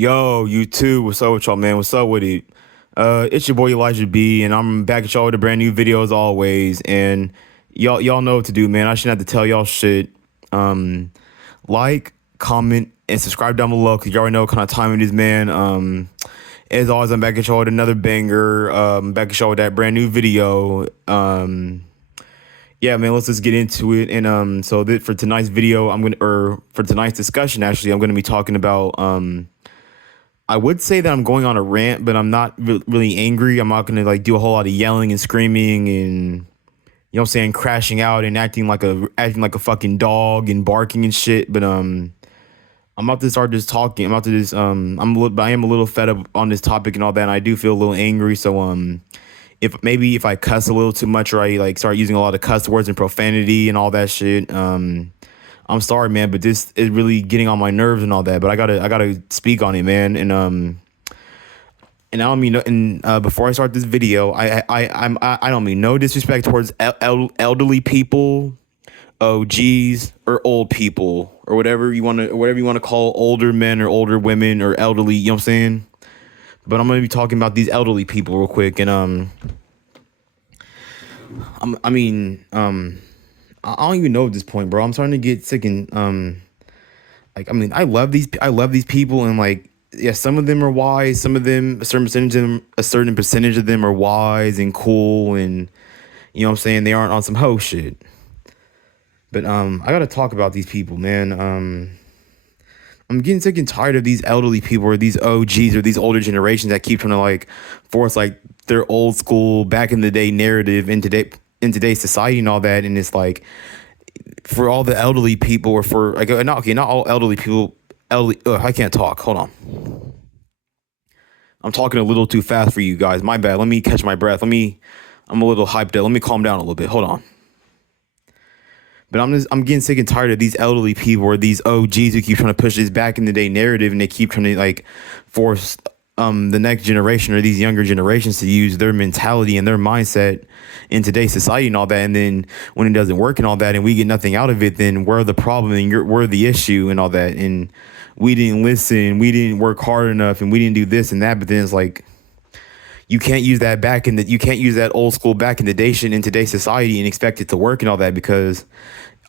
Yo, you too. What's up with y'all, man? What's up with it? It's your boy Elijah B, and I'm back at y'all with a brand new video as always. And y'all know what to do, man. I shouldn't have to tell y'all shit. Um, like, comment, and subscribe down below because you already know what kind of time it is, man. As always, I'm back at y'all with another banger. Back at y'all with that brand new video. Yeah, man, let's just get into it. And for tonight's video, or for tonight's discussion, actually, I'm gonna be talking about I would say that I'm going on a rant, but I'm not really angry. I'm not gonna like do a whole lot of yelling and screaming and what I'm saying, crashing out and acting like a fucking dog and barking and shit. But I'm about to start just talking. I'm about to just I am a little fed up on this topic and all that. And I do feel a little angry. So if I cuss a little too much or I like start using a lot of cuss words and profanity and all that shit, I'm sorry, man, but this is really getting on my nerves and all that. But I gotta speak on it, man. And I don't mean no, and before I start this video, I don't mean no disrespect towards elderly people, OGs, or old people, or whatever you want to call older men or older women or elderly. You know what I'm saying? But I'm gonna be talking about these elderly people real quick, and I mean, I don't even know at this point, bro. I'm starting to get sick and I love these people and like yeah, some of them are wise, some of them a certain percentage of them are wise and cool and you know what I'm saying, they aren't on some hoe shit. But I gotta talk about these people, man. I'm getting sick and tired of these elderly people or these OGs or these older generations that keep trying to like force like their old school back in the day narrative in today's society and all that. And it's like for all the elderly people or for like not all elderly people. I can't talk. Hold on. I'm talking a little too fast for you guys. My bad. Let me catch my breath. I'm a little hyped up. Let me calm down a little bit. Hold on. But I'm getting sick and tired of these elderly people or these OGs who keep trying to push this back in the day narrative and they keep trying to like force the next generation or these younger generations to use their mentality and their mindset in today's society and all that. And then when it doesn't work and all that and we get nothing out of it, then we're the problem and we're the issue and all that. And we didn't listen, we didn't work hard enough and we didn't do this and that. But then it's like, you can't use that old school back in the day shit in today's society and expect it to work and all that, because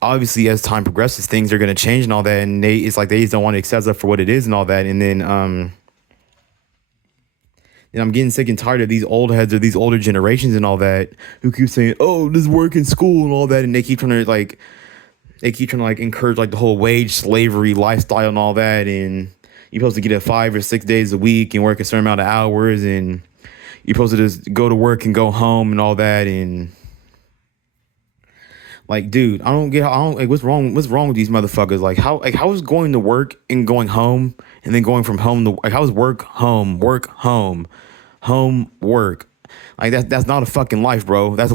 obviously as time progresses, things are going to change and all that. And it's like, they just don't want to accept it for what it is and all that. And then, and I'm getting sick and tired of these old heads or these older generations and all that who keep saying, "Oh, this work in school and all that," and they keep trying to encourage like the whole wage slavery lifestyle and all that. And you're supposed to get it 5 or 6 days a week and work a certain amount of hours, and you're supposed to just go to work and go home and all that. And like, dude, I don't like what's wrong with these motherfuckers? Like how is going to work and going home and then going from home to like how is work home, home work? Like that's not a fucking life, bro. That's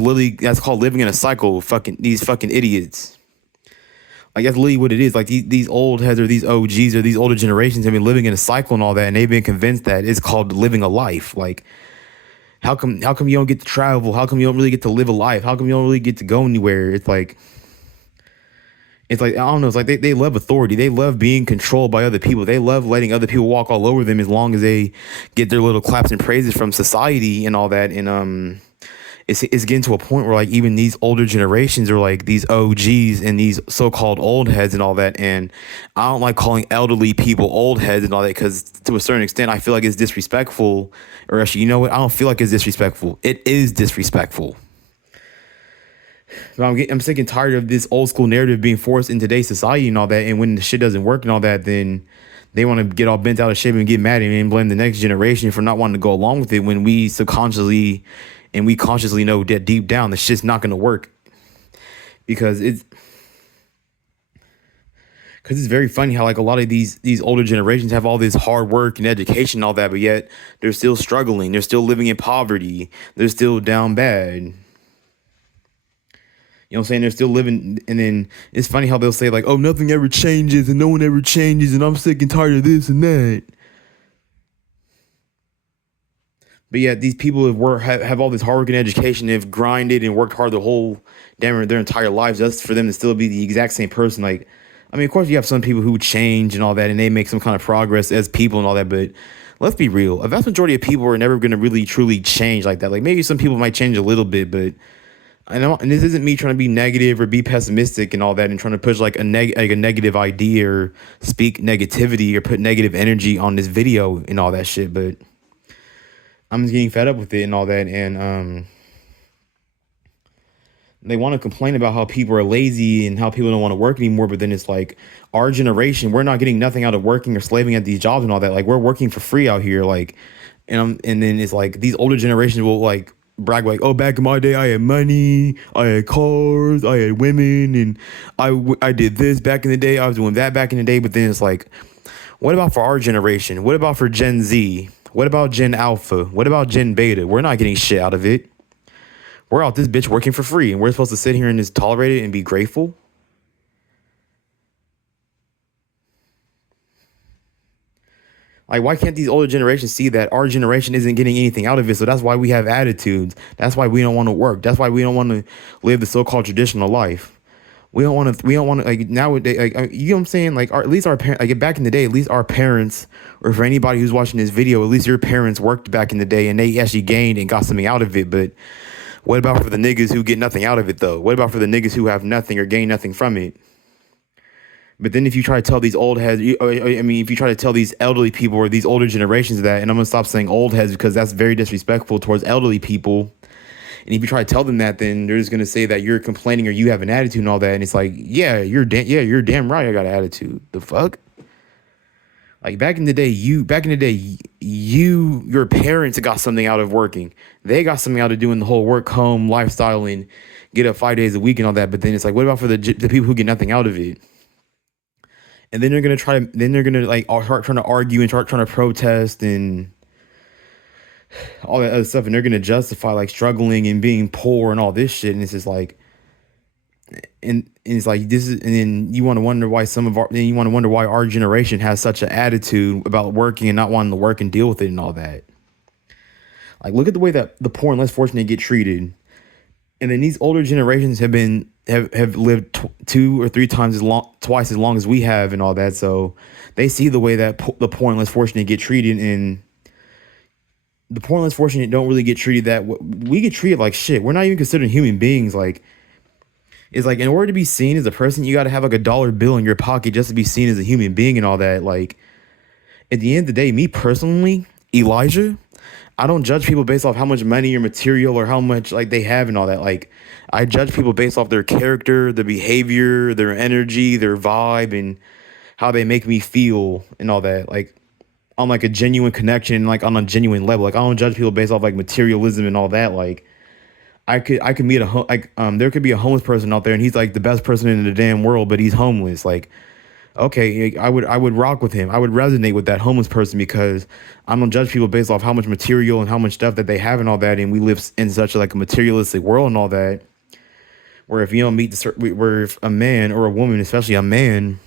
called living in a cycle. These fucking idiots. Like that's literally what it is. Like these old heads or these OGs or these older generations have been living in a cycle and all that, and they've been convinced that it's called living a life. Like how come you don't get to travel? How come you don't really get to live a life? How come you don't really get to go anywhere? It's like I don't know. It's like they love authority. They love being controlled by other people. They love letting other people walk all over them as long as they get their little claps and praises from society and all that. And it's getting to a point where like even these older generations are like these OGs and these so-called old heads and all that. And I don't like calling elderly people old heads and all that because to a certain extent I feel like it's disrespectful. Or actually, you know what? I don't feel like it's disrespectful. It is disrespectful. So I'm sick and tired of this old school narrative being forced in today's society and all that. And when the shit doesn't work and all that, then they want to get all bent out of shape and get mad and blame the next generation for not wanting to go along with it when we subconsciously and we consciously know that deep down the shit's not going to work. Because it's very funny how like a lot of these older generations have all this hard work and education and all that, but yet they're still struggling. They're still living in poverty. They're still down bad. You know what I'm saying? They're still living. And then it's funny how they'll say like, "Oh, nothing ever changes and no one ever changes and I'm sick and tired of this and that." But yeah, these people have all this hard work and education. They've grinded and worked hard their entire lives. Just for them to still be the exact same person. Like, I mean, of course, you have some people who change and all that, and they make some kind of progress as people and all that. But let's be real: a vast majority of people are never going to really truly change like that. Like maybe some people might change a little bit, but I know, and this isn't me trying to be negative or be pessimistic and all that, and trying to push like a negative idea or speak negativity or put negative energy on this video and all that shit. But I'm just getting fed up with it and all that, and they want to complain about how people are lazy and how people don't want to work anymore. But then it's like our generation, we're not getting nothing out of working or slaving at these jobs and all that. Like we're working for free out here. Like, and then it's like these older generations will like brag like, oh, back in my day, I had money, I had cars, I had women, and I did this back in the day. I was doing that back in the day. But then it's like, what about for our generation? What about for Gen Z? What about Gen Alpha? What about Gen Beta? We're not getting shit out of it. We're out this bitch working for free, and we're supposed to sit here and just tolerate it and be grateful. Like, why can't these older generations see that our generation isn't getting anything out of it? So that's why we have attitudes. That's why we don't want to work. That's why we don't want to live the so-called traditional life. We don't want to. We don't want to like nowadays. Like you know what I'm saying? Like at least our parents. Like back in the day, at least our parents, or for anybody who's watching this video, at least your parents worked back in the day and they actually gained and got something out of it. But what about for the niggas who get nothing out of it though? What about for the niggas who have nothing or gain nothing from it? But then if you try to tell these old heads, I mean, if you try to tell these elderly people or these older generations that, and I'm gonna stop saying old heads because that's very disrespectful towards elderly people. And if you try to tell them that, then they're just gonna say that you're complaining or you have an attitude and all that. And it's like, yeah, you're damn right. I got an attitude. The fuck? Like back in the day, your parents got something out of working. They got something out of doing the whole work home lifestyle and get up 5 days a week and all that. But then it's like, what about for the people who get nothing out of it? And then they're gonna like start trying to argue and start trying to protest and all that other stuff, and they're gonna justify like struggling and being poor and all this shit. And it's just like, and it's like this is, and then you want to wonder why our generation has such an attitude about working and not wanting to work and deal with it and all that. Like, look at the way that the poor and less fortunate get treated. And then these older generations have lived two or three times twice as long as we have and all that. So they see the way that the poor and less fortunate get treated, and the poor and less fortunate don't really get treated that we get treated like shit. We're not even considered human beings. Like, it's like in order to be seen as a person, you got to have like a dollar bill in your pocket just to be seen as a human being and all that. Like, at the end of the day, me personally, Elijah, I don't judge people based off how much money or material or how much like they have and all that. Like, I judge people based off their character, their behavior, their energy, their vibe, and how they make me feel and all that. Like, on like a genuine connection, like on a genuine level. Like, I don't judge people based off like materialism and all that. Like, I could meet there could be a homeless person out there and he's like the best person in the damn world, but he's homeless. Like, okay, I would rock with him. I would resonate with that homeless person because I don't judge people based off how much material and how much stuff that they have and all that. And we live in such like a materialistic world and all that, where if you don't meet where if a man or a woman, especially a man,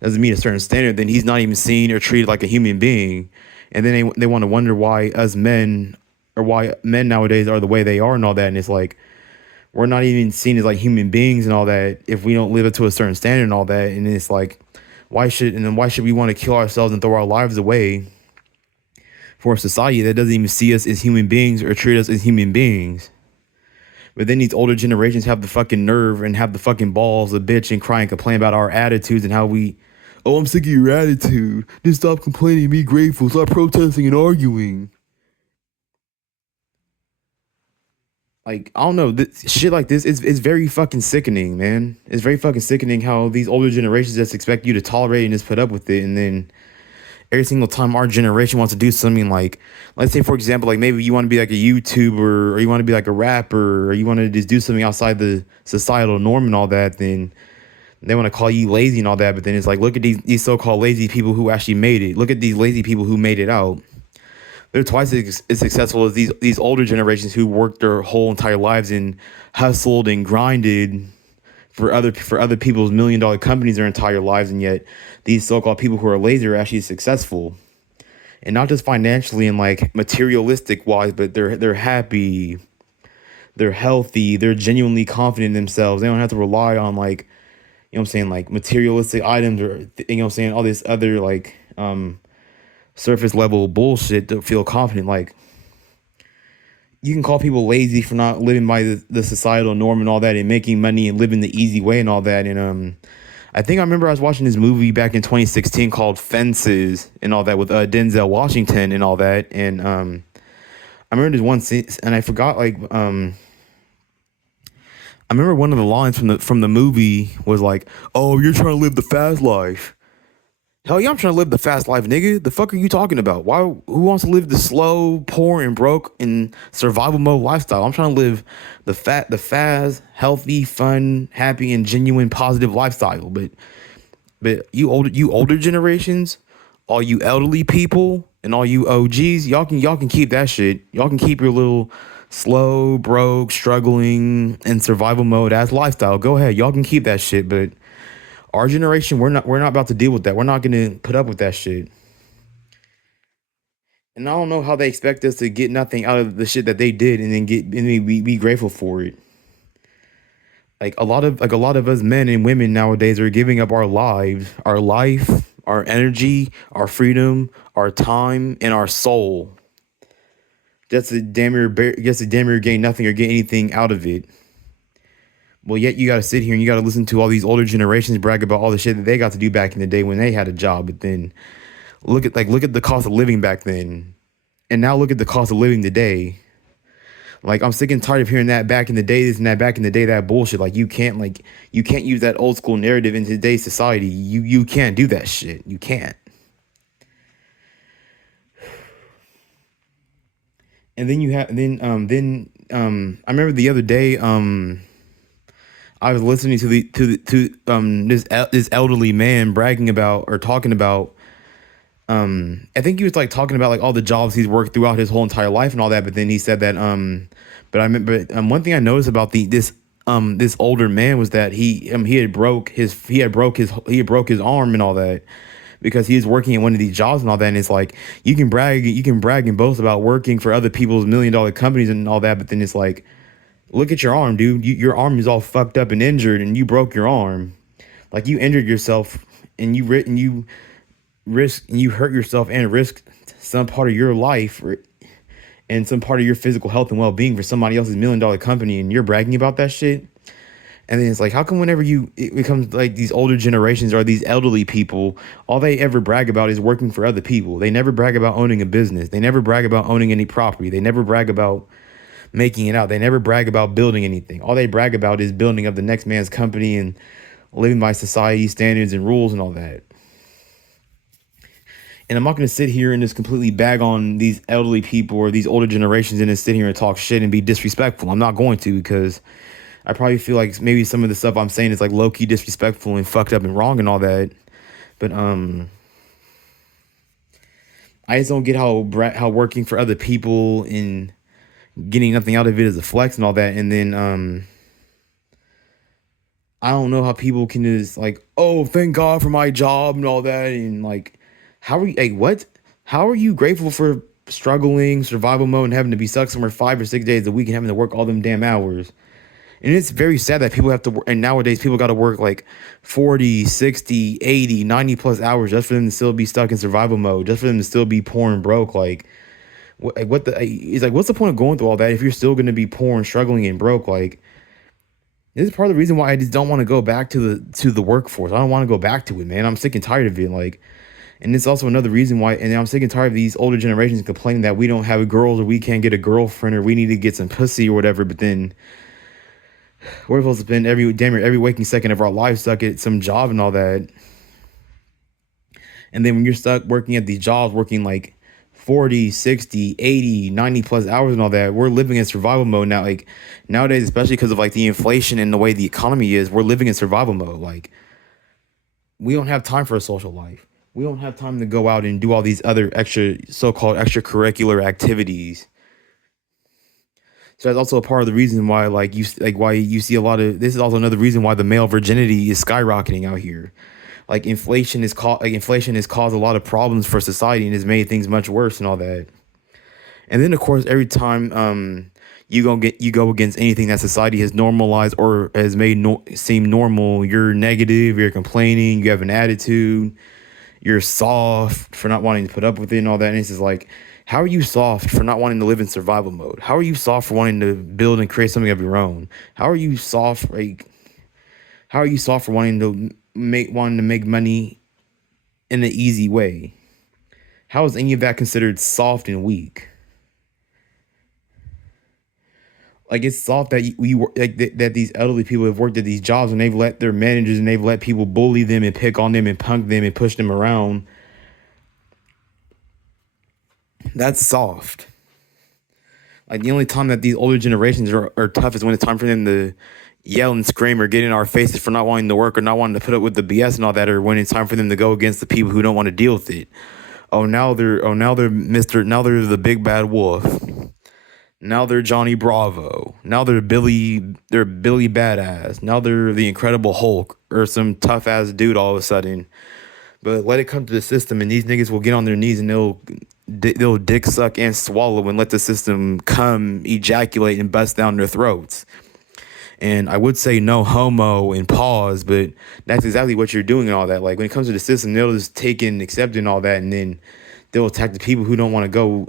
doesn't meet a certain standard, then he's not even seen or treated like a human being. And then they want to wonder why us men or why men nowadays are the way they are and all that. And it's like, we're not even seen as like human beings and all that if we don't live up to a certain standard and all that. And it's like, why should we want to kill ourselves and throw our lives away for a society that doesn't even see us as human beings or treat us as human beings? But then these older generations have the fucking nerve and have the fucking balls to bitch and cry and complain about our attitudes and how we, oh, I'm sick of your attitude. Just stop complaining, be grateful, stop protesting and arguing. Like, I don't know, shit like this is very fucking sickening, man. It's very fucking sickening how these older generations just expect you to tolerate and just put up with it. And then every single time our generation wants to do something, like, let's say, for example, like maybe you want to be like a YouTuber or you want to be like a rapper or you want to just do something outside the societal norm and all that, then they want to call you lazy and all that. But then it's like, look at these so-called lazy people who actually made it. Look at these lazy people who made it out. They're twice as successful as these older generations who worked their whole entire lives and hustled and grinded for other people's $1 million companies their entire lives, and yet these so-called people who are lazy are actually successful, and not just financially and like materialistic wise, but they're happy, they're healthy, they're genuinely confident in themselves. They don't have to rely on like you know what I'm saying, like materialistic items, or you know what I'm saying, all this other like surface level bullshit to feel confident. Like, you can call people lazy for not living by the societal norm and all that, and making money and living the easy way and all that. And I think I remember I was watching this movie back in 2016 called Fences and all that, with Denzel Washington and all that. And I remember this one scene, and I forgot, like, I remember one of the lines from the movie was like, "Oh, you're trying to live the fast life." Hell yeah, I'm trying to live the fast life, nigga. The fuck are you talking about? Why? Who wants to live the slow, poor, and broke and survival mode lifestyle? I'm trying to live the fast, healthy, fun, happy, and genuine, positive lifestyle. But you older generations, all you elderly people, and all you OGs, y'all can keep that shit. Y'all can keep your little slow, broke, struggling, and survival mode as lifestyle. Go ahead, y'all can keep that shit. But our generation, we're not about to deal with that. We're not gonna put up with that shit. And I don't know how they expect us to get nothing out of the shit that they did, and then be grateful for it. Like a lot of us men and women nowadays are giving up our lives, our life, our energy, our freedom, our time, and our soul just to damn near gain nothing or get anything out of it. Well, yet you got to sit here and you got to listen to all these older generations brag about all the shit that they got to do back in the day when they had a job. But then look at the cost of living back then, and now look at the cost of living today. Like, I'm sick and tired of hearing that back in the day this and that back in the day that bullshit. You can't use that old school narrative in today's society. You can't do that shit. You can't. And then you have I remember the other day I was listening to this elderly man bragging about, or talking about, I think he was like talking about like all the jobs he's worked throughout his whole entire life and all that. But then he said that one thing I noticed about this older man was that he had broke his arm and all that, because he was working at one of these jobs and all that. And it's like, you can brag and boast about working for other people's $1 million companies and all that, but then it's like, look at your arm, dude. Your arm is all fucked up and injured, and you broke your arm. Like, you injured yourself, and you hurt yourself and risked some part of your life, and some part of your physical health and well being for somebody else's $1 million company, and you're bragging about that shit. And then it's like, how come whenever it becomes like these older generations or these elderly people, all they ever brag about is working for other people? They never brag about owning a business. They never brag about owning any property. They never brag about making it out. They never brag about building anything. All they brag about is building up the next man's company and living by society standards and rules and all that. And I'm not going to sit here and just completely bag on these elderly people or these older generations and just sit here and talk shit and be disrespectful. I'm not going to, because I probably feel like maybe some of the stuff I'm saying is like low key disrespectful and fucked up and wrong and all that. But I just don't get how working for other people and getting nothing out of it is a flex and all that. And then I don't know how people can just like, oh, thank God for my job and all that. And like, how are you, like, what? How are you grateful for struggling, survival mode, and having to be stuck somewhere 5 or 6 days a week and having to work all them damn hours? And it's very sad that people have to work, and nowadays people got to work like 40, 60, 80, 90 plus hours just for them to still be stuck in survival mode, just for them to still be poor and broke. Like, it's like, what's the point of going through all that if you're still going to be poor and struggling and broke? Like, this is part of the reason why I just don't want to go back to the workforce. I don't want to go back to it, man. I'm sick and tired of it. Like, and it's also another reason why, and I'm sick and tired of these older generations complaining that we don't have girls, or we can't get a girlfriend, or we need to get some pussy or whatever. But then we're supposed to spend every waking second of our lives stuck at some job and all that. And then when you're stuck working at these jobs, working like 40, 60, 80, 90 plus hours and all that, we're living in survival mode now. Like, nowadays, especially because of like the inflation and the way the economy is, we're living in survival mode. Like, we don't have time for a social life. We don't have time to go out and do all these other so-called extracurricular activities. So that's also a part of the reason why, why you see a lot of this. Is also another reason why the male virginity is skyrocketing out here. Like, inflation has caused a lot of problems for society and has made things much worse and all that. And then, of course, every time you go against anything that society has normalized or has made seem normal. You're negative, you're complaining, you have an attitude, you're soft for not wanting to put up with it and all that. And it's just like, how are you soft for not wanting to live in survival mode? How are you soft for wanting to build and create something of your own? How are you soft how are you soft for wanting to make money in an easy way? How is any of that considered soft and weak? Like, it's soft that we work, like that these elderly people have worked at these jobs and they've let their managers and they've let people bully them and pick on them and punk them and push them around. That's soft. Like, the only time that these older generations are tough is when it's time for them to yell and scream or get in our faces for not wanting to work or not wanting to put up with the BS and all that, or when it's time for them to go against the people who don't want to deal with it. Now they're the big bad wolf. Now they're Johnny Bravo. Now they're Billy Badass. Now they're the Incredible Hulk or some tough ass dude all of a sudden. But let it come to the system, and these niggas will get on their knees and they'll dick suck and swallow and let the system come ejaculate and bust down their throats. And I would say no homo and pause, but that's exactly what you're doing and all that. Like, when it comes to the system, they'll just take and accept and all that, and then they'll attack the people who don't want to go,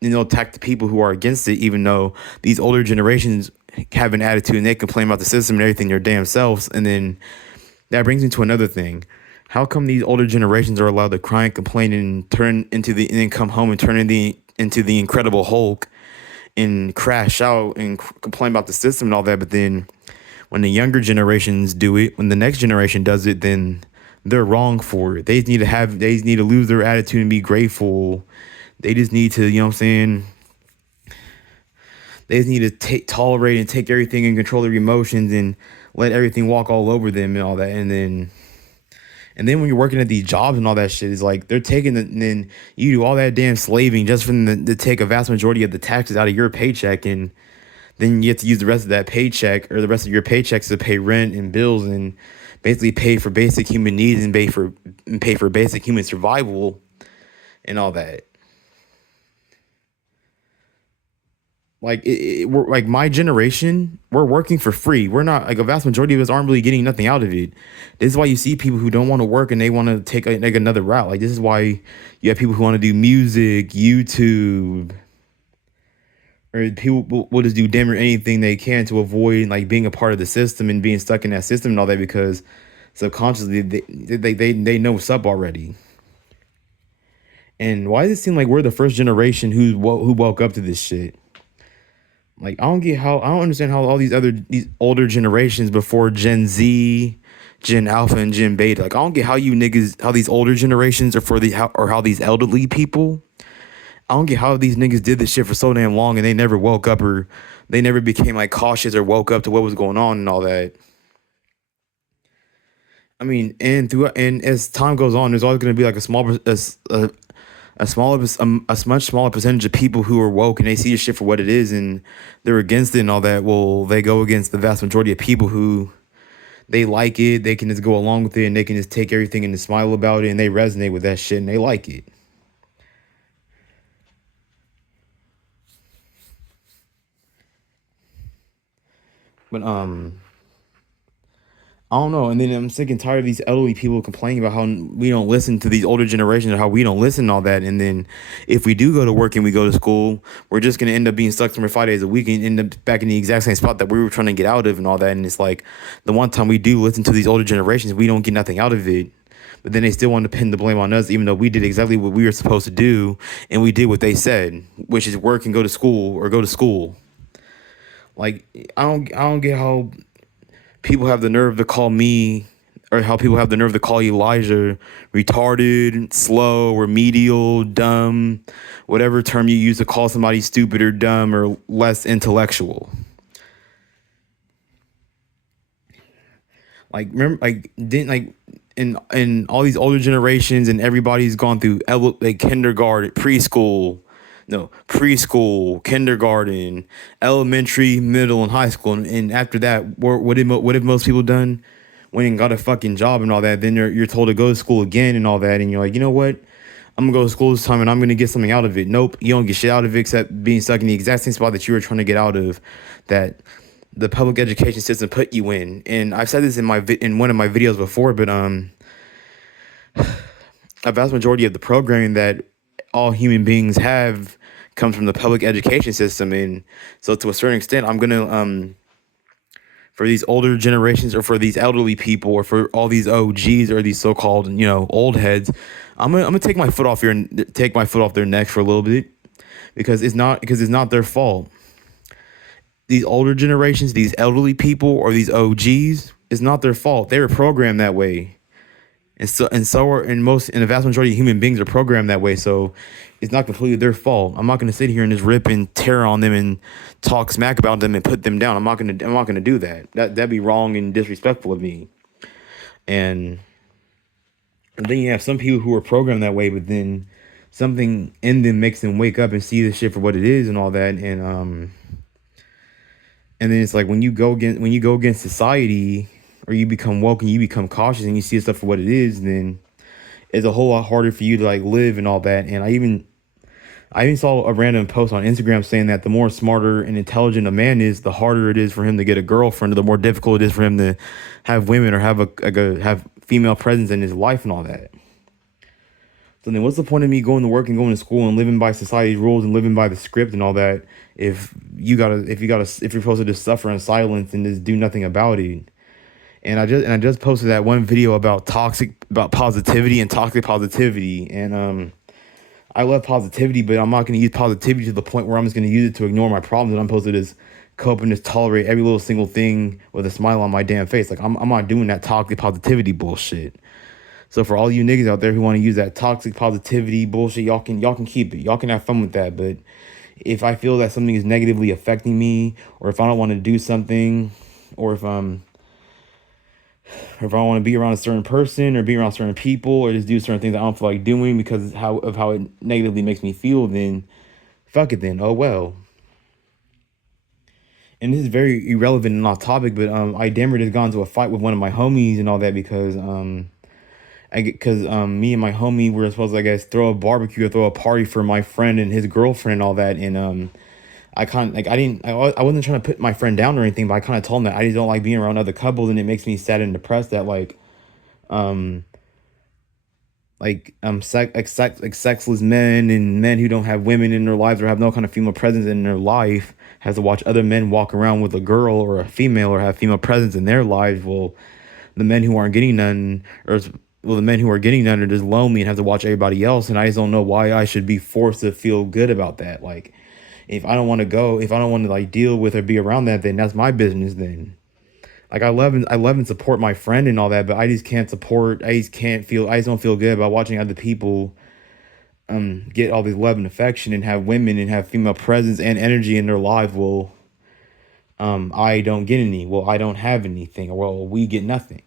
and they'll attack the people who are against it, even though these older generations have an attitude and they complain about the system and everything their damn selves. And then that brings me to another thing. How come these older generations are allowed to cry and complain and and then come home and turn into the Incredible Hulk and crash out and complain about the system and all that, but then when the younger generations do it, when the next generation does it, then they're wrong for it. They just need to lose their attitude and be grateful. They just need to, you know what I'm saying? They just need to tolerate and take everything and control their emotions and let everything walk all over them and all that. And then when you're working at these jobs and all that shit, it's like they're taking and then you do all that damn slaving just for them to take a vast majority of the taxes out of your paycheck, and then you have to use the rest of that paycheck or the rest of your paychecks to pay rent and bills and basically pay for basic human needs and pay for basic human survival and all that. Like, we're like my generation, we're working for free. We're not, like, a vast majority of us aren't really getting nothing out of it. This is why you see people who don't want to work and they want to take like another route. Like, this is why you have people who want to do music, YouTube, or people will just do damn near anything they can to avoid like being a part of the system and being stuck in that system and all that, because subconsciously they know what's up already. And why does it seem like we're the first generation who woke up to this shit? Like, I don't understand how all these older generations before Gen Z, Gen Alpha, and Gen Beta, like, I don't get how how these older generations or how these elderly people, I don't get how these niggas did this shit for so damn long and they never woke up, or they never became like cautious or woke up to what was going on and all that. I mean, and as time goes on, there's always going to be like a much smaller percentage of people who are woke and they see this shit for what it is and they're against it and all that. Well, they go against the vast majority of people who they like it. They can just go along with it and they can just take everything and just smile about it, and they resonate with that shit and they like it. But I don't know. And then I'm sick and tired of these elderly people complaining about how we don't listen to these older generations or how we don't listen and all that. And then if we do go to work and we go to school, we're just going to end up being stuck somewhere 5 days a week and end up back in the exact same spot that we were trying to get out of and all that. And it's like the one time we do listen to these older generations, we don't get nothing out of it. But then they still want to pin the blame on us, even though we did exactly what we were supposed to do. And we did what they said, which is work and go to school or go to school. Like, I don't get how people have the nerve to call me, or how people have the nerve to call Elijah retarded, slow, remedial, dumb, whatever term you use to call somebody stupid or dumb or less intellectual. Like, remember, like, didn't like in all these older generations, and everybody's gone through like kindergarten, preschool, kindergarten, elementary, middle, and high school. And after that, what have most people done? Went and got a fucking job and all that. Then you're told to go to school again and all that. And you're like, you know what? I'm gonna go to school this time and I'm gonna get something out of it. Nope, you don't get shit out of it except being stuck in the exact same spot that you were trying to get out of, that the public education system put you in. And I've said this in in one of my videos before, but a vast majority of the programming that all human beings have comes from the public education system. And so to a certain extent, I'm gonna for these older generations, or for these elderly people, or for all these OGs, or these so-called, old heads, I'm gonna take my foot off take my foot off their neck for a little bit, because it's not their fault. These older generations, these elderly people, or these OGs, it's not their fault. They were programmed that way. And the vast majority of human beings are programmed that way. So it's not completely their fault. I'm not gonna sit here and just rip and tear on them and talk smack about them and put them down. I'm not gonna do that. That'd be wrong and disrespectful of me. And then you have some people who are programmed that way, but then something in them makes them wake up and see the shit for what it is and all that. And then it's like when you go against society, or you become woke and you become cautious and you see stuff for what it is, then it's a whole lot harder for you to like live and all that. And I even saw a random post on Instagram saying that the more smarter and intelligent a man is, the harder it is for him to get a girlfriend, or the more difficult it is for him to have women, or have have female presence in his life and all that. So then what's the point of me going to work and going to school and living by society's rules and living by the script and all that, if you're supposed to just suffer in silence and just do nothing about it? And I just posted that one video about positivity and toxic positivity. And I love positivity, but I'm not going to use positivity to the point where I'm just going to use it to ignore my problems, and I'm supposed to just cope and just tolerate every little single thing with a smile on my damn face. Like I'm not doing that toxic positivity bullshit. So for all you niggas out there who want to use that toxic positivity bullshit, y'all can keep it. Y'all can have fun with that. But if I feel that something is negatively affecting me, or if I don't want to do something, or if I want to be around a certain person, or be around certain people, or just do certain things I don't feel like doing because of how it negatively makes me feel, then fuck it then. Oh well. And this is very irrelevant and off topic, but I damn just got into a fight with one of my homies and all that, because me and my homie were supposed to, I guess, throw a barbecue or throw a party for my friend and his girlfriend and all that. And I wasn't trying to put my friend down or anything, but I kind of told him that I just don't like being around other couples, and it makes me sad and depressed that sexless men and men who don't have women in their lives, or have no kind of female presence in their life, has to watch other men walk around with a girl or a female, or have female presence in their lives. Well, the men who aren't getting none, the men who are getting none are just lonely and have to watch everybody else. And I just don't know why I should be forced to feel good about that. Like, if I don't want to like deal with or be around that, then that's my business then. Like, I love and support my friend and all that, but I just don't feel good about watching other people get all this love and affection, and have women and have female presence and energy in their life. Well, I don't get any. Well, I don't have anything. Or, well, we get nothing.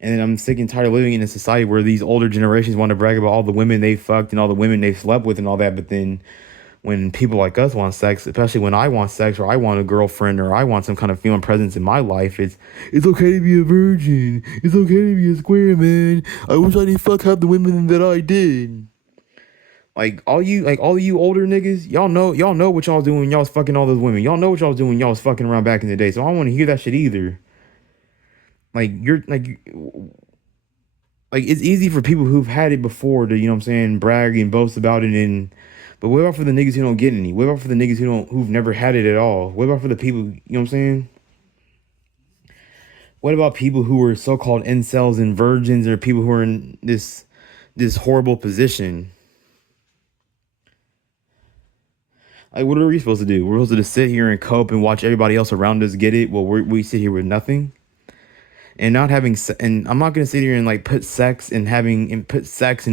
And then I'm sick and tired of living in a society where these older generations want to brag about all the women they fucked and all the women they've slept with and all that. But then when people like us want sex, especially when I want sex, or I want a girlfriend, or I want some kind of female presence in my life, it's okay to be a virgin. It's okay to be a square man. I wish I didn't fuck half the women that I did. All you older niggas, y'all know what y'all doing. Y'all was fucking all those women. Y'all know what y'all was doing. Y'all was fucking around back in the day. So I don't want to hear that shit either. It's easy for people who've had it before to, brag and boast about it. But what about for the niggas who don't get any? What about for the niggas who've never had it at all? What about for the people, What about people who are so-called incels and virgins, or people who are in this horrible position? Like, what are we supposed to do? We're supposed to just sit here and cope and watch everybody else around us get it, while we sit here with nothing? And not having, and I'm not gonna sit here and put sex and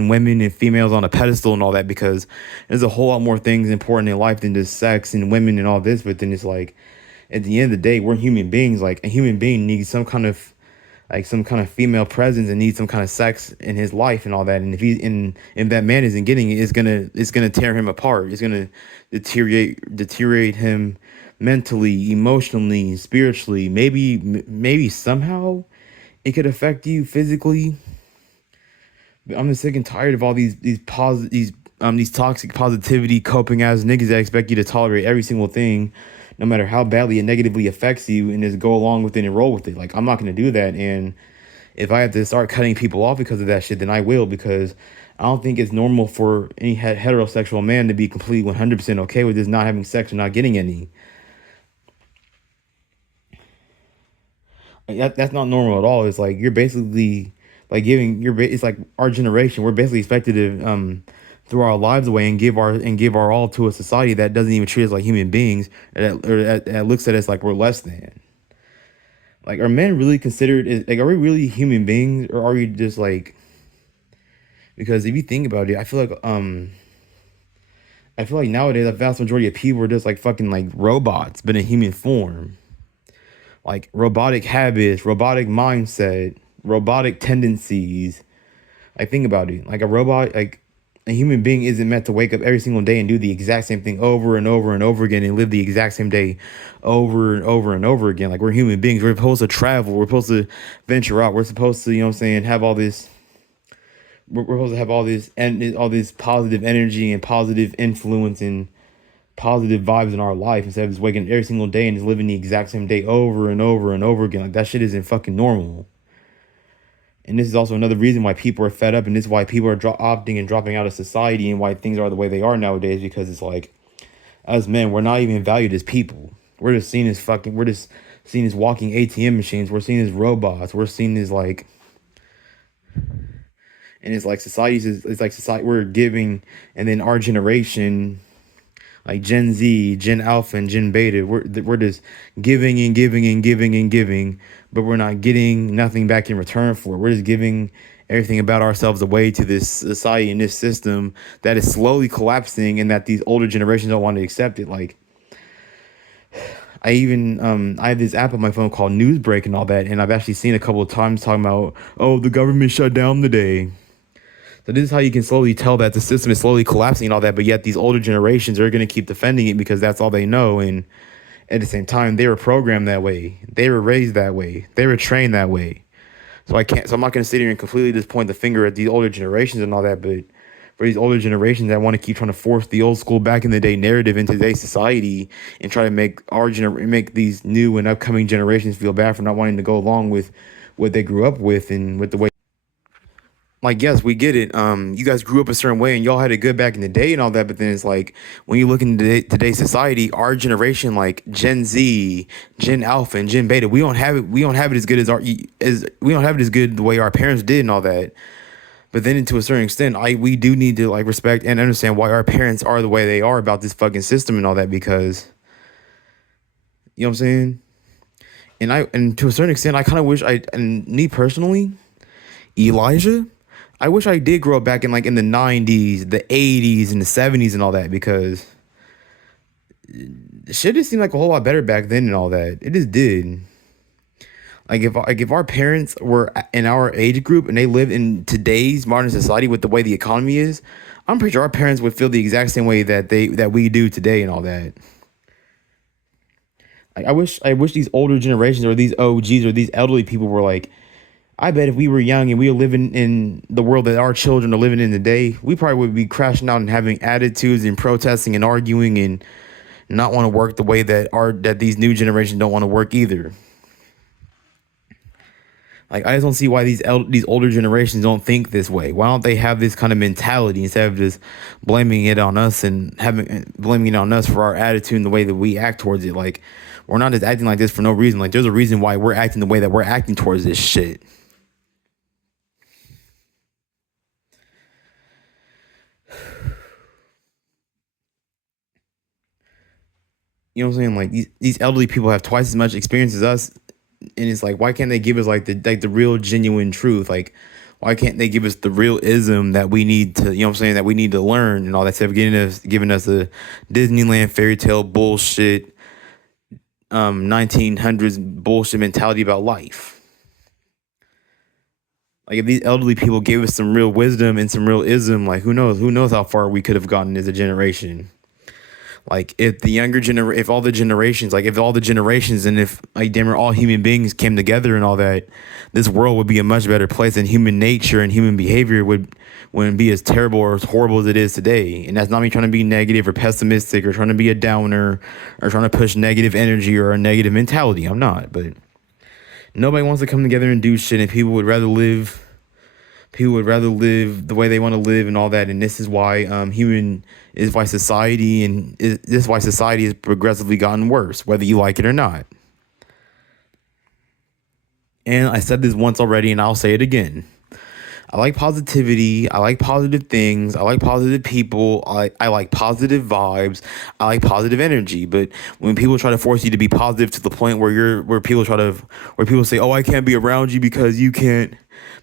women and females on a pedestal and all that, because there's a whole lot more things important in life than just sex and women and all this. But then it's like, at the end of the day, we're human beings. Like, a human being needs some kind of female presence and needs some kind of sex in his life and all that. And if that man isn't getting it, it's gonna tear him apart. It's gonna deteriorate him mentally, emotionally, spiritually. Maybe somehow it could affect you physically, I'm just sick and tired of all these toxic positivity coping as niggas that expect you to tolerate every single thing, no matter how badly it negatively affects you, and just go along with it and roll with it. Like I'm not gonna do that, and if I have to start cutting people off because of that shit, then I will, because I don't think it's normal for any heterosexual man to be completely 100% okay with just not having sex or not getting any. Like, that's not normal at all. It's like you're basically like it's like our generation. We're basically expected to throw our lives away and give our all to a society that doesn't even treat us like human beings, or that looks at us like we're less than. Like, are men really considered? Like, are we really human beings, or are we just like? Because if you think about it, I feel like nowadays the vast majority of people are just like fucking like robots, but in human form. Like robotic habits, robotic mindset, robotic tendencies. Like think about it. Like a human being isn't meant to wake up every single day and do the exact same thing over and over and over again and live the exact same day over and over and over again. Like we're human beings. We're supposed to travel. We're supposed to venture out. We're supposed to, you know what I'm saying, have all this we're supposed to have all this positive energy and positive influence and positive vibes in our life, instead of just waking up every single day and just living the exact same day over and over and over again. Like that shit isn't fucking normal. And this is also another reason why people are fed up, and this is why people are opting and dropping out of society, and why things are the way they are nowadays. Because it's like, as men, we're not even valued as people. We're just seen as walking ATM machines. We're seen as robots. We're seen as like, and it's like it's like society. We're giving, and then our generation, like Gen Z, Gen Alpha, and Gen Beta, we're just giving and giving and giving and giving, but we're not getting nothing back in return for it. We're just giving everything about ourselves away to this society and this system that is slowly collapsing, and that these older generations don't want to accept it. Like I have this app on my phone called Newsbreak and all that, and I've actually seen a couple of times talking about, oh, the government shut down today. So this is how you can slowly tell that the system is slowly collapsing and all that, but yet these older generations are going to keep defending it because that's all they know. And at the same time, they were programmed that way. They were raised that way. They were trained that way. So I'm not going to sit here and completely just point the finger at these older generations and all that, but for these older generations that want to keep trying to force the old school back in the day narrative into today's society and try to make these new and upcoming generations feel bad for not wanting to go along with what they grew up with and with the way, like, yes, we get it. You guys grew up a certain way and y'all had it good back in the day and all that, but then it's like when you look into today's society, our generation, like Gen Z, Gen Alpha, and Gen Beta, we don't have it. We don't have it as good as we don't have it as good the way our parents did and all that. But then, to a certain extent, we do need to like respect and understand why our parents are the way they are about this fucking system and all that, because you know what I'm saying. And to a certain extent, I kind of wish and me personally, Elijah, I wish I did grow up back in like in the 90s, the 80s, and the 70s and all that, because shit just seemed like a whole lot better back then and all that. It just did. Like if our parents were in our age group and they lived in today's modern society with the way the economy is, I'm pretty sure our parents would feel the exact same way that we do today and all that. Like I wish these older generations or these OGs or these elderly people were like, I bet if we were young and we were living in the world that our children are living in today, we probably would be crashing out and having attitudes and protesting and arguing and not want to work the way that these new generations don't want to work either. Like I just don't see why these older generations don't think this way. Why don't they have this kind of mentality instead of just blaming it on us and blaming it on us for our attitude and the way that we act towards it? Like we're not just acting like this for no reason. Like there's a reason why we're acting the way that we're acting towards this shit. You know what I'm saying? Like these elderly people have twice as much experience as us, and it's like, why can't they give us like the real genuine truth? Like, why can't they give us the real ism that we need to, you know what I'm saying, that we need to learn and all that stuff, giving us a Disneyland fairy tale bullshit, 1900s bullshit mentality about life. Like if these elderly people gave us some real wisdom and some real ism, like who knows how far we could have gotten as a generation. Like if all the generations, like if all the generations and if like damn near all human beings came together and all that, this world would be a much better place, and human nature and human behavior wouldn't be as terrible or as horrible as it is today. And that's not me trying to be negative or pessimistic or trying to be a downer or trying to push negative energy or a negative mentality. I'm not, but nobody wants to come together and do shit, and people would rather live the way they want to live and all that. And this is why this is why society has progressively gotten worse, whether you like it or not. And I said this once already, and I'll say it again. I like positivity. I like positive things. I like positive people. I like positive vibes. I like positive energy. But when people try to force you to be positive to the point where people say, "Oh, I can't be around you because you can't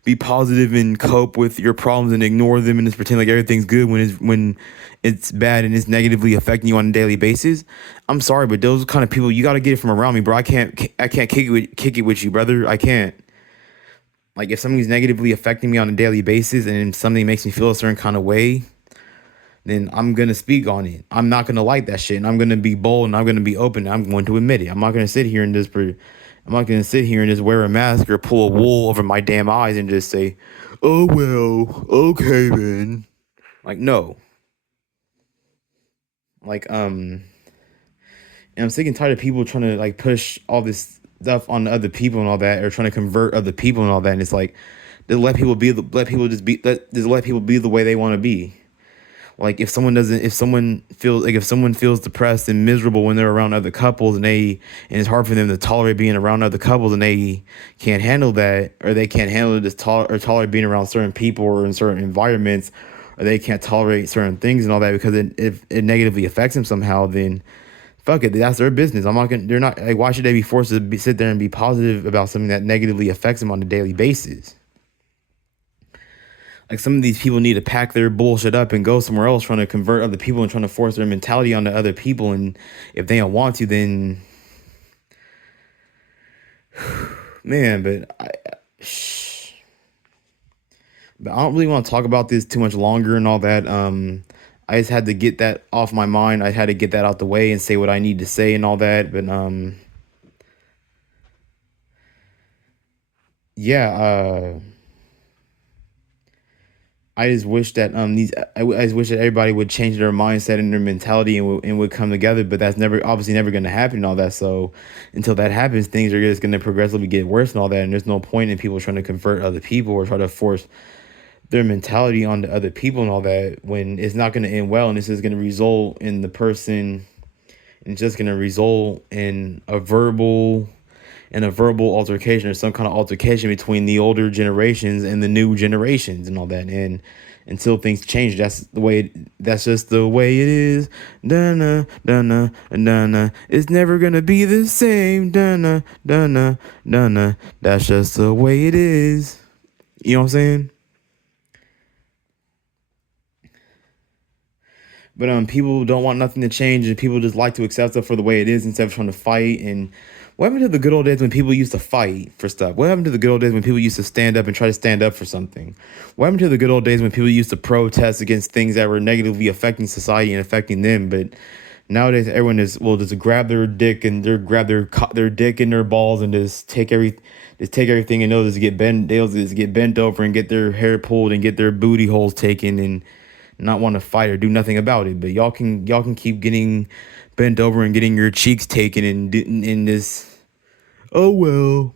be positive and cope with your problems and ignore them and just pretend like everything's good when it's bad and it's negatively affecting you on a daily basis." I'm sorry, but those kind of people, you got to get it from around me, bro. I can't kick it with you, brother. I can't. Like, if something's negatively affecting me on a daily basis and something makes me feel a certain kind of way, then I'm going to speak on it. I'm not going to like that shit. And I'm going to be bold and I'm going to be open. And I'm going to admit it. I'm not going to sit here and just wear a mask or pull a wool over my damn eyes and just say, "Oh, well, okay, then." Like, no. Like, and I'm sick and tired of people trying to like push all this stuff on other people and all that, or trying to convert other people and all that. And it's like, just let people be the way they want to be. Like, if someone feels depressed and miserable when they're around other couples, and it's hard for them to tolerate being around other couples, and they can't handle that, or they can't handle this or tolerate being around certain people or in certain environments, or they can't tolerate certain things and all that because if it negatively affects them somehow, then fuck it, that's their business. I'm not gonna. They're not like, why should they be forced to sit there and be positive about something that negatively affects them on a daily basis? Like, some of these people need to pack their bullshit up and go somewhere else, trying to convert other people and trying to force their mentality onto other people. And if they don't want to, then man, but I don't really want to talk about this too much longer and all that. I just had to get that off my mind. I had to get that out the way and say what I need to say and all that. But yeah. I just wish that I just wish that everybody would change their mindset and their mentality and would come together. But that's never going to happen and all that. So until that happens, things are just going to progressively get worse and all that. And there's no point in people trying to convert other people or try to force their mentality onto other people and all that, when it's not going to end well, and this is going to result in the person, and it's just going to result in a verbal altercation or some kind of altercation between the older generations and the new generations and all that. And until things change, that's just the way it is. Donna, Donna, Donna. It's never gonna be the same. Donna, Donna, Donna. That's just the way it is. You know what I'm saying? But people don't want nothing to change, and people just like to accept stuff for the way it is instead of trying to fight. And what happened to the good old days when people used to fight for stuff? What happened to the good old days when people used to stand up and try to stand up for something? What happened to the good old days when people used to protest against things that were negatively affecting society and affecting them? But nowadays, everyone will just grab their dick and grab their dick and their balls and just take everything, and they'll just get bent over and get their hair pulled and get their booty holes taken and not want to fight or do nothing about it. But y'all can keep getting bent over and getting your cheeks taken and in this. Oh, well,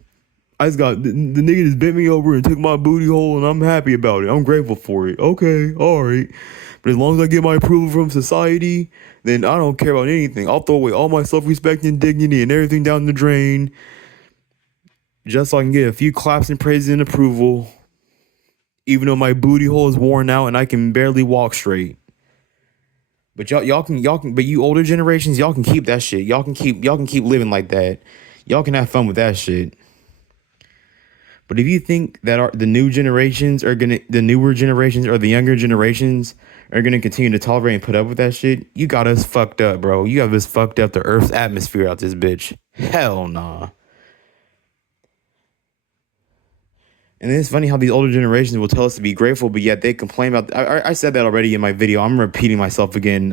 I just got the nigga just bent me over and took my booty hole, and I'm happy about it. I'm grateful for it. Okay, all right. But as long as I get my approval from society, then I don't care about anything. I'll throw away all my self-respect and dignity and everything down the drain, just so I can get a few claps and praises and approval, even though my booty hole is worn out and I can barely walk straight. But but you older generations, y'all can keep that shit. Y'all can keep living like that. Y'all can have fun with that shit. But if you think that the newer generations or the younger generations are gonna continue to tolerate and put up with that shit, you got us fucked up, bro. You have us fucked up the Earth's atmosphere out this bitch. Hell nah. And it's funny how these older generations will tell us to be grateful, but yet they complain about. I said that already in my video. I'm repeating myself again.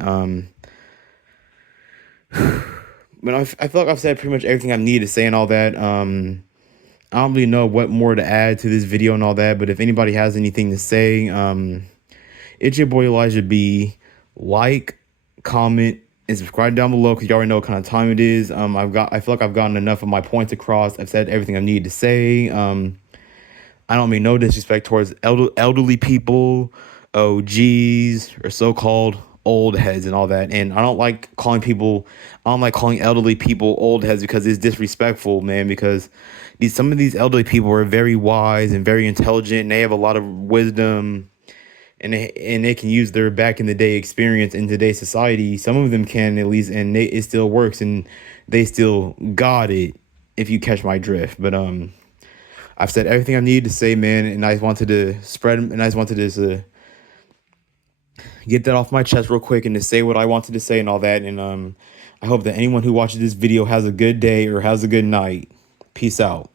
But I feel like I've said pretty much everything I need to say and all that. I don't really know what more to add to this video and all that. But if anybody has anything to say, it's your boy Elijah B. Like, comment, and subscribe down below because you already know what kind of time it is. I feel like I've gotten enough of my points across. I've said everything I need to say. I don't mean no disrespect towards elderly people, OGs, or so-called old heads and all that. And I don't like calling elderly people old heads because it's disrespectful, man. Because some of these elderly people are very wise and very intelligent, and they have a lot of wisdom, and they can use their back in the day experience in today's society. Some of them can at least, and it still works, and they still got it. If you catch my drift, but I've said everything I needed to say, man, and I wanted to get that off my chest real quick and to say what I wanted to say and all that. And I hope that anyone who watches this video has a good day or has a good night. Peace out.